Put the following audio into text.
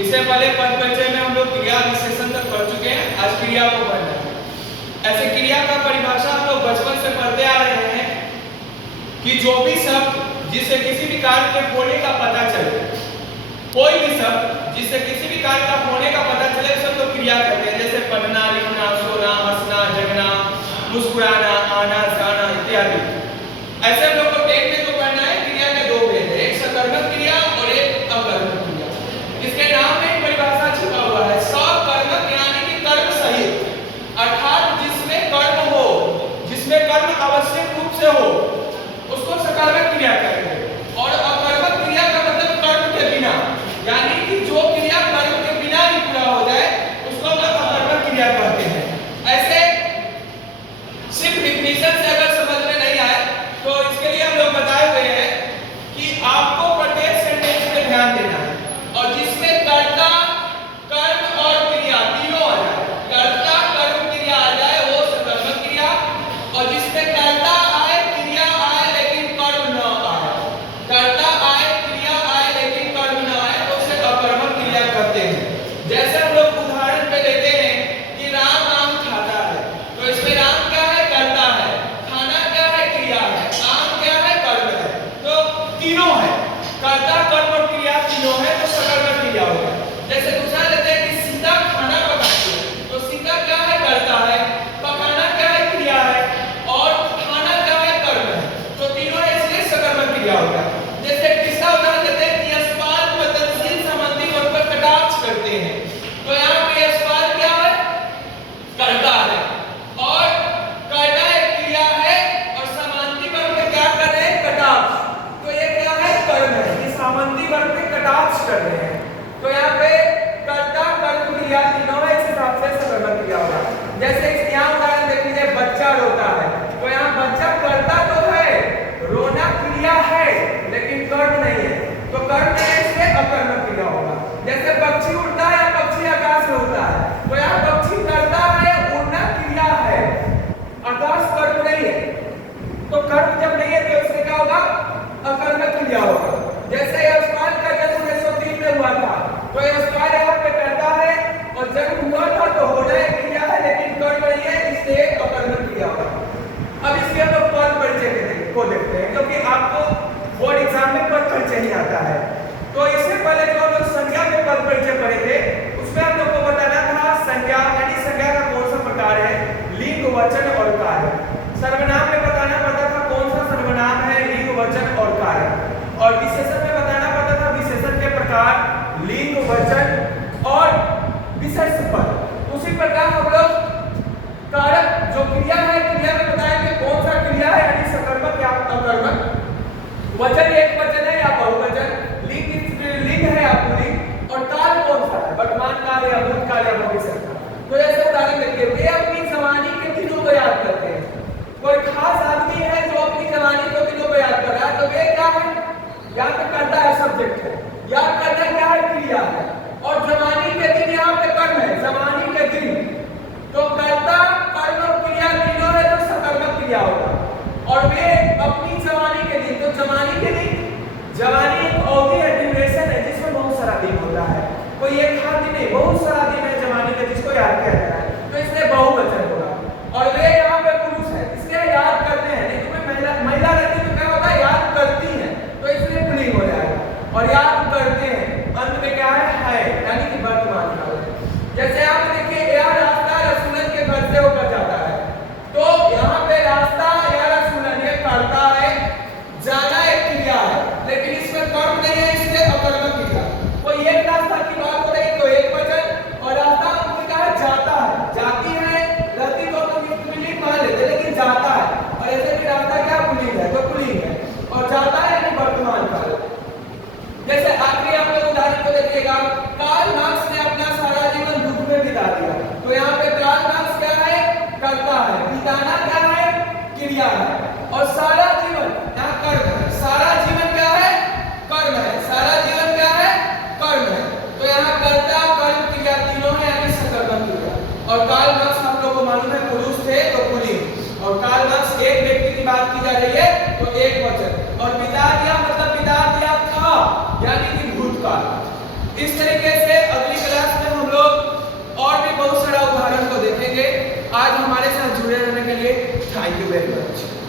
इससे पहले पद परिचय में हम लोग क्रिया विशेषण तक पढ़ चुके हैं। आज क्रिया को पढ़ना है। ऐसे क्रिया का परिभाषा हम लोग बचपन से पढ़ते आ रहे हैं कि जो भी शब्द जिससे किसी भी कार्य के होने का पता चले, कोई भी शब्द जिससे किसी भी कार्य का होने का पता चले सब लोग क्रिया करते हैं। जैसे पढ़ना, लिखना, सोना, हंसना, जगना, मुस्कुराना, आना, जाना इत्यादि। ऐसे हम लोग को टेक में तो पढ़ना है क्रिया के दो भेद है, एक सकर्मक क्रिया और एक अकर्मक क्रिया। इसके नाम में एक परिभाषा छिपा हुआ है, सकर्मक यानी कि कर्म सहित, अर्थात जिसमें कर्म हो, जिसमें कर्म आवश्यक रूप से हो उसको सकर्मक क्रिया कहते हैं। और अकर्मक क्रिया का मतलब कर्म के बिना, यानी कि जो क्रिया कर्म के बिना ही पूरा हो जाए उसको हम अकर्मक क्रिया कहते हैं। ऐसे सिर्फ डिफिनीशन से अगर समझ में नहीं आए तो इसके लिए हम लोग बताए हुए हैं कि आपको प्रत्येक सेंटेंस में ध्यान देना है और जिसमें कर्ता, कर्म और क्रिया तीनों आ जाए, कर्ता, कर्म, क्रिया आ जाए वो सकर्मक क्रिया, और जिसमें कर्ता आए, क्रिया आए लेकिन कर्म न आए, कर्ता आए, क्रिया आए लेकिन कर्म न आए तो उसे अकर्मक क्रिया कहते हैं। जैसे हम लोग उदाहरण पे लेते हैं कि राम आम खाता है, तो इसमें राम क्या है? कर्ता है, खाना क्या है? क्रिया है, आम क्या है? कर्म है। तो तीनों है, कर्ता, कर्म और क्रिया तीनों है तो सकर्मक क्रिया होगा। जैसे दूसरा लेते हैं कि सीता खाना पकाती है, तो सीता क्या है? कर्ता है, पकाना क्या है? क्रिया है, और खाना क्या है? कर्म है। तो तीनों है इसलिए सकर्मक क्रिया होगा। जैसे तीसरा उदाहरण लेते हैं कि यशपाल पतनशील संबंधी वर्ग पर कटाक्ष करते हैं, तो यहाँ पे यशपाल क्या है? कर्ता है, और करना एक क्रिया है, और समांती वर्ग पे क्या कर रहे हैं? कटाक्ष। तो ये क्या है? कर्म है, कि समांती वर्ग पे कटाक्ष कर रहे हैं। तो यहाँ पे कर्ता, कर्म, क्रिया तीनों है, इस हिसाब से सकर्मक क्रिया होगा। जैसे यहाँ उदाहरण देख लीजिए, बच्चा रोता है, तो यहाँ बच्चा कर्ता तो है, रोना क्रिया है लेकिन कर्म नहीं है, तो कर्म नहीं है इसलिए अकर्मक क्रिया होगा। जैसे पक्षी उड़ता है या पक्षी आकाश में उड़ता है, तो यहाँ पक्षी कर्ता है, उड़ना क्रिया है, आकाश कर्म नहीं है, तो कर्म जब नहीं है तो इससे क्या होगा? अकर्मक क्रिया होगा। जैसे यशपाल का जन्म 1903 में हुआ था, तो यशपाल यहाँ पे कर्ता है और जन्म हुआ था तो होना एक क्रिया है लेकिन कर्म नहीं है, इसलिए अकर्मक क्रिया होगा। अब इसके हम लोग पद परिचय को देखते हैं, क्योंकि आपको बोर्ड एग्जाम में पद परिचय नहीं आता है। तो इससे पहले जो हम लोग संज्ञा में पद परिचय पढ़े थे उसमें हम लोग को बताना था संज्ञा यानी संज्ञा का कौन सा प्रकार है, लिंग, वचन और कार्य। सर्वनाम में बताना पड़ता था कौन सा सर्वनाम है, लिंग, वचन और कार्य, और विशेषण में बताना पड़ता था विशेषण के प्रकार, लिंग, वचन और विशेष पद। उसी प्रकार हम लोग कारक जो क्रिया है, क्रिया में बताएंगे कौन सा क्रिया है यानी सकर्मक या अकर्मक, वचन एक वचन है या बहुवचन, लिंग है या पुल्लिंग, और काल कौन सा है, वर्तमान काल या भूतकाल या भविष्य काल। तो ऐसे उदाहरण देखिए, वे अपनी जवानी के दिनों को याद करते हैं। कोई खास आदमी है जो अपनी जवानी के दिनों को याद कर रहा है, तो वे क्या है? यहाँ पे कर्ता है, सब्जेक्ट है, याद करना क्या है? क्रिया है, और जवानी के दिन यहाँ पे कर्म है, जवानी के दिन, तो कर्ता, कर्म और क्रिया तीनों है तो सकर्मक क्रिया होगा। और वे अपनी जवानी के दिन, तो जवानी के दिन, जवानी एक अवधि है, ड्यूरेशन है जिसमें बहुत सारा दिन होता है, कोई एक खास दिन नहीं, बहुत सारा दिन है जवानी में जिसको याद किया जा रहा है, तो इसलिए बहुवचन होगा। और वे यहाँ पे पुरुष है इसलिए याद करते हैं, नहीं तो महिला रहती तो क्या होता है? याद करती है, तो इसलिए पुल्लिंग हो जाएगा। और याद करते हैं अंत में क्या है यानी कि वर्तमान काल। जैसे आप देखिए, यह रास्ता रसूलन के घर से होकर जाता है, तो यहाँ पे रास्ता या रसूलन ये कर्ता है, जाना एक क्रिया है लेकिन इसमें कर्म नहीं है इसलिए अकर्मक क्रिया। कोई एक रास्ता की बात हो रही तो एक वचन, और रास्ता क्या है? जाता है, जाती है, रहती तो पुल्लिंग मान लेते लेकिन जाता है, और ऐसे भी रास्ता क्या पुल्लिंग है तो पुल्लिंग है, और जाता है यानी वर्तमान काल। जैसे आखिरी आप लोग उदाहरण को देखिएगा, कार्ल मार्क्स ने अपना सारा जीवन दुख में बिता दिया, तो यहाँ पे कार्ल मार्क्स क्या है? कर्ता है, बिताना क्या है? क्रिया है, और सारा जीवन यहाँ कर्म है, सारा जीवन क्या है? कर्म है, सारा जीवन क्या है? कर्म है, तो यहाँ कर्ता, कर्म, क्रिया तीनों है यानी सकर्मक क्रिया। और कार्ल मार्क्स आप लोग को मालूम है पुरुष थे तो पुल्लिंग, और कार्ल मार्क्स एक व्यक्ति की बात की जा रही है तो एक वचन, और बिता दिया मतलब बिता दिया था यानी कि भूतकाल। इस तरीके से आज हमारे साथ जुड़े रहने के लिए थैंक यू वेरी मच।